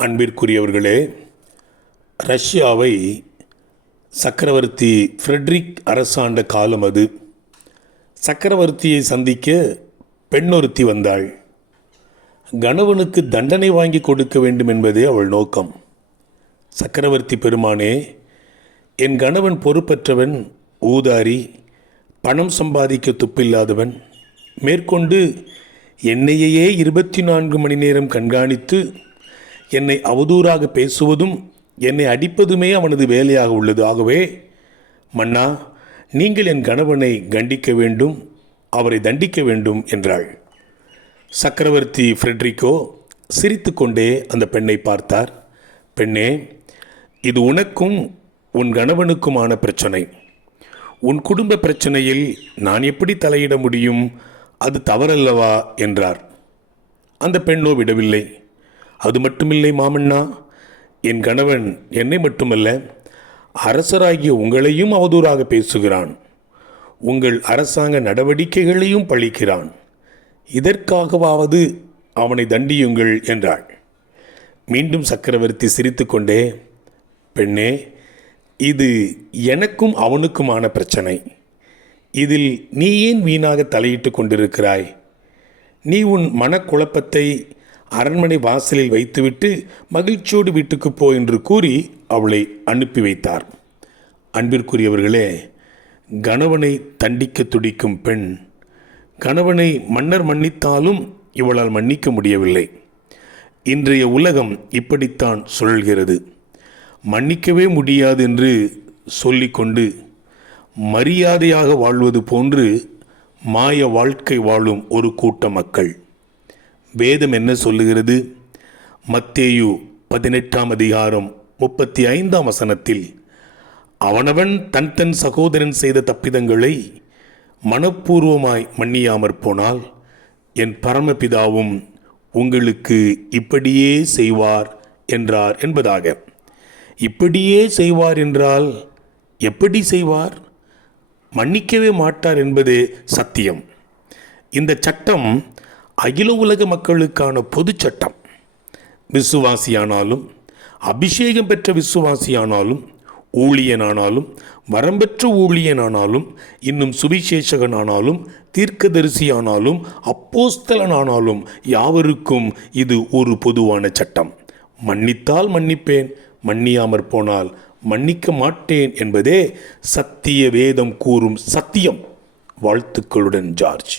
அன்பிற்குரியவர்களே ரஷ்யாவை சக்கரவர்த்தி ஃப்ரெட்ரிக் அரசாண்ட காலம் அது. சக்கரவர்த்தியை சந்திக்க பெண்ணொருத்தி வந்தாள். கணவனுக்கு தண்டனை வாங்கி கொடுக்க வேண்டும் என்பதே அவள் நோக்கம். சக்கரவர்த்தி பெருமானே என் கணவன் பொறுப்பற்றவன் ஊதாரி பணம் சம்பாதிக்க துப்பில்லாதவன் மேற்கொண்டு என்னையே இருபத்தி நான்கு மணி நேரம் கண்காணித்து என்னை அவதூறாக பேசுவதும் என்னை அடிப்பதுமே அவனது வேலையாக உள்ளது. ஆகவே மன்னா நீங்கள் என் கணவனை கண்டிக்க வேண்டும் அவரை தண்டிக்க வேண்டும் என்றாள். சக்கரவர்த்தி ஃப்ரெட்ரிக்கோ சிரித்துக்கொண்டே அந்த பெண்ணை பார்த்தார். பெண்ணே இது உனக்கும் உன் கணவனுக்குமான பிரச்சனை. உன் குடும்ப பிரச்சனையில் நான் எப்படி தலையிட முடியும்? அது தவறல்லவா? என்றார். அந்த பெண்ணோ விடவில்லை. அது மட்டுமில்லை மாமண்ணா. என் கணவன் என்னை மட்டுமல்ல அரசராகிய உங்களையும் அவதூறாக பேசுகிறான். உங்கள் அரசாங்க நடவடிக்கைகளையும் பழிக்கிறான். இதற்காகவாவது அவனை தண்டியுங்கள் என்றாள். மீண்டும் சக்கரவர்த்தி சிரித்துக்கொண்டே பெண்ணே இது எனக்கும் அவனுக்குமான பிரச்சனை. இதில் நீ ஏன் வீணாக தலையிட்டு கொண்டிருக்கிறாய்? நீ உன் மனக்குழப்பத்தை அரண்மனை வாசலில் வைத்துவிட்டு மகிழ்ச்சியோடு வீட்டுக்கு போ என்று கூறி அவளை அனுப்பி வைத்தார். அன்பிற்குரியவர்களே கணவனை தண்டிக்க துடிக்கும் பெண் கணவனை மன்னர் மன்னித்தாலும் இவளால் மன்னிக்க முடியவில்லை. இன்றைய உலகம் இப்படித்தான் சுழல்கிறது. மன்னிக்கவே முடியாது என்று சொல்லிக்கொண்டு மரியாதையாக வாழ்வது போன்று மாய வாழ்க்கை வாழும் ஒரு கூட்ட மக்கள். வேதம் என்ன சொல்லுகிறது? மத்தேயு பதினெட்டாம் அதிகாரம் முப்பத்தி ஐந்தாம் வசனத்தில் அவனவன் தன் தன் சகோதரன் செய்த தப்பிதங்களை மனப்பூர்வமாய் மன்னியாமற் போனால் என் பரமபிதாவும் உங்களுக்கு இப்படியே செய்வார் என்றார் என்பதாக. இப்படியே செய்வார் என்றால் எப்படி செய்வார்? மன்னிக்கவே மாட்டார் என்பது சத்தியம். இந்த சட்டம் அகில உலக மக்களுக்கான பொது சட்டம். விசுவாசியானாலும் அபிஷேகம் பெற்ற விசுவாசியானாலும் ஊழியனானாலும் வரம்பெற்ற ஊழியனானாலும் இன்னும் சுவிசேஷகனானாலும் தீர்க்கதரிசியானாலும் அப்போஸ்தலனானாலும் யாவருக்கும் இது ஒரு பொதுவான சட்டம். மன்னித்தால் மன்னிப்பேன் மன்னியாமற் போனால் மன்னிக்க மாட்டேன் என்பதே சத்திய வேதம் கூறும் சத்தியம். வாழ்த்துக்களுடன் ஜார்ஜ்.